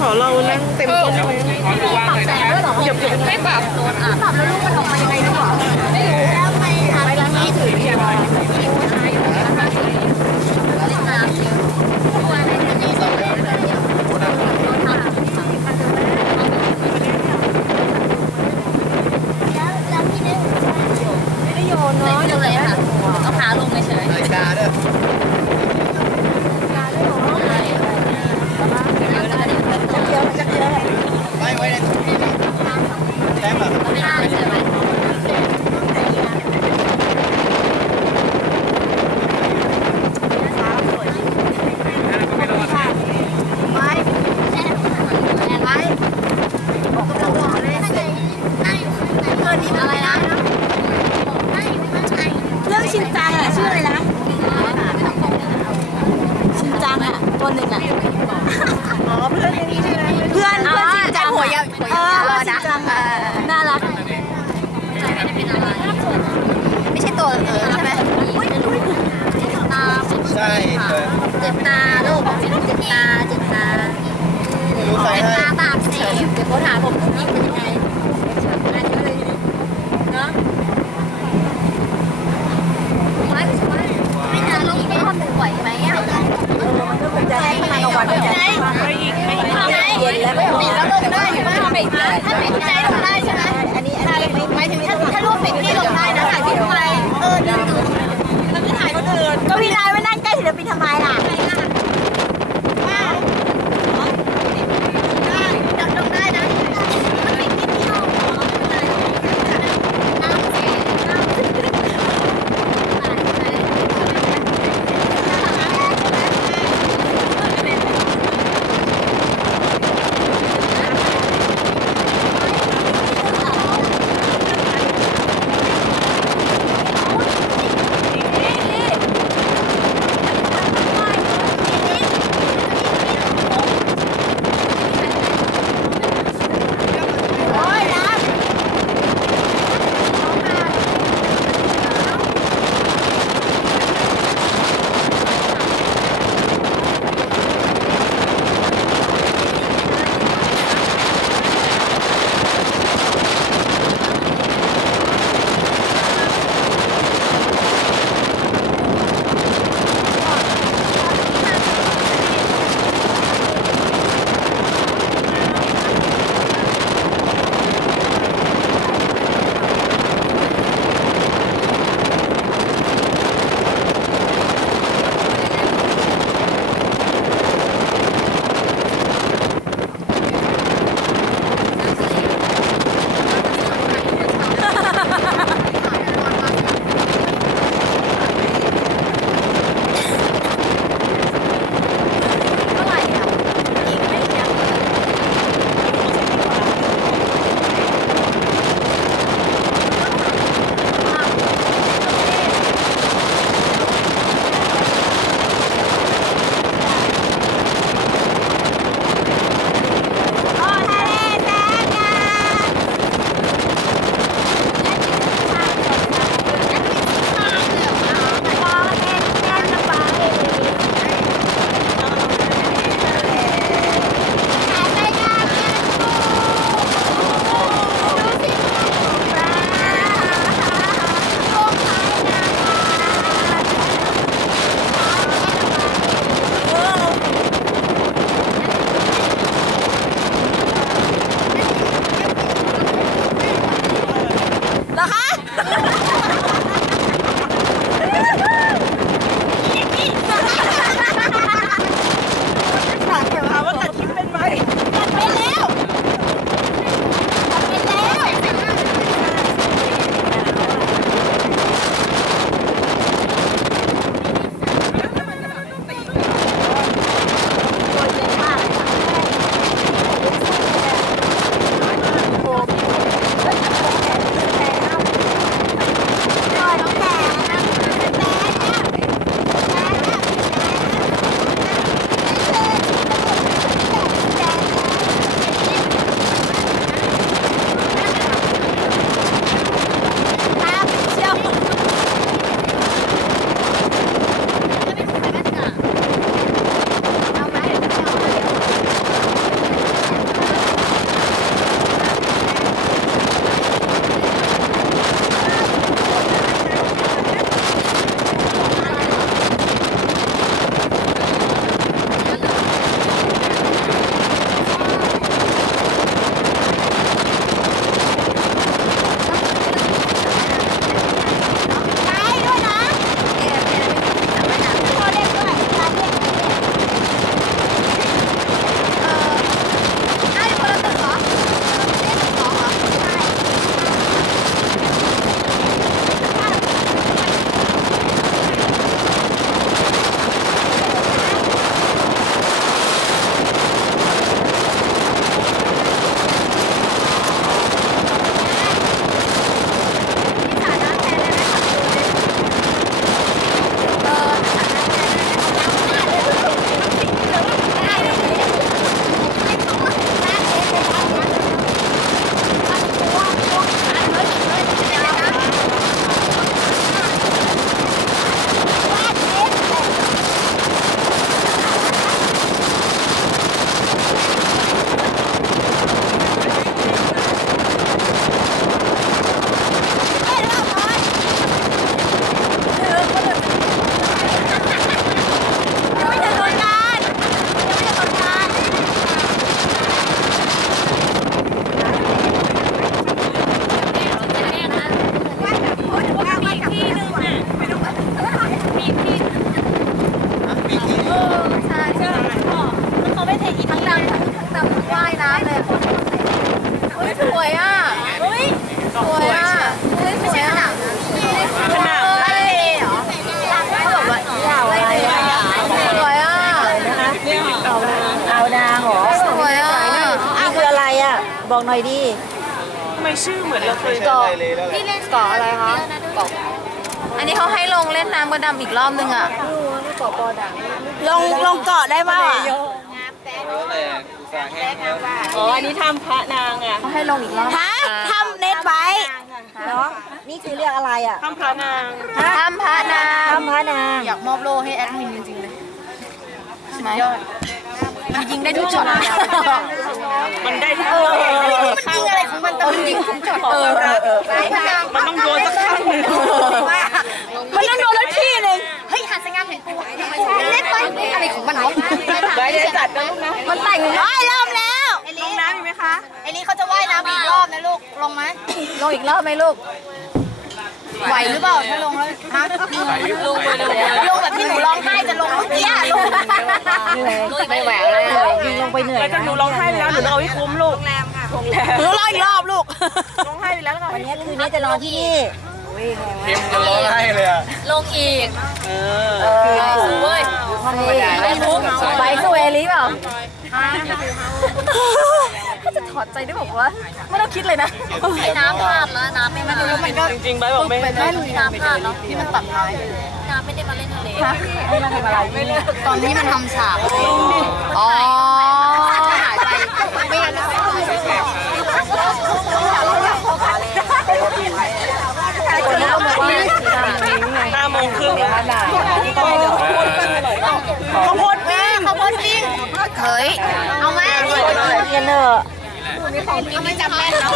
ขอเรานั่งเต็มคนไเลยหม ปรับแสงด้วยเหรอไม่ปรับปรับแล้วลูกมันออกมายังไง Saya. 八九 บอกหน่อยดิทำไมชื่อเหมือนเราเคยเกาะเลยแล้วพี่เล่นเกาะอะไรคะเกาะอันนี้เขาให้ลงเล่นน้ำกระดำอีกรอบนึงอะลงลงเกาะได้ป่ะแต่อุตส่าห์แห้งแล้วอ๋ออันนี้ทำพระนางอะเขาให้ลงอีกรอบฮะทำเน็ตไว้เนาะนี่คือเรียกอะไรอะทำพระนางทำพระนางทำพระนางอยากมอบโล่ให้แอดมินจริงๆเลยใช่ไหมมันยิงได้ทุกช็อต มันได้ทุกเอตัวอมันยิงอะไรของมันแต่มันยิงทุกช็อตเออเออเออมันต้องโดนสักครั้งหนึ่งมันต้องโดนแล้วที่หนึ่งเฮ้ยหันสงามเห็นปูเล่นไปอะไรของมันวะไว้เดี๋ยวจัดนะลูกนะมันแต่งเอ้ยเริ่มแล้วลงน้ำอีกไหมคะไอ้นี่เขาจะว่ายน้ำอีกรอบนะลูกลงไหมลงอีกรอบไหมลูกไหวหรือเปล่าถ้าลงแล้วฮะลงไปลงลงแบบที่หนูร้องไห้จะลงเมื่อกี้อะลงไม่ไหวเลยยิงลง ไปเหนื่อยแล้วก็หนูร้องไห้ไปแล้วหนูต้องเอาให้คุ้มลูกโรงแรมค่ะโรงแรมหนูร้องอีกรอบลูกร้องไห้ไปแล้วแล้วก็วันนี้คืนนี้จะนอนที่นี่เค็มจะร้องไห้เลยอะลงอีกเออเว้ยไม่รู้ไปสวยลิเปล่าจะถอดใจได้บอกว่าไม่ต้องคิดเลยนะน้ำพลาดแล้วน้ำไม่มาแล้วมันก็จริงๆใบบอกไม่เป็นไม่มีน้ำพลาดเนาะที่มันตัดท้ายน้ำไม่ได้มาเล่นทะเลไม่มาทำอะไรตอนที่มันทำฉากอ๋อหายไปไม่งั้น ห้าโมงครึ่งแล้วข้าวโพดปิ้ง ข้าวโพดปิ้ง เฮ้ยเอาไหมเรียนเถอะ เอาไม่จำแม่นเนาะ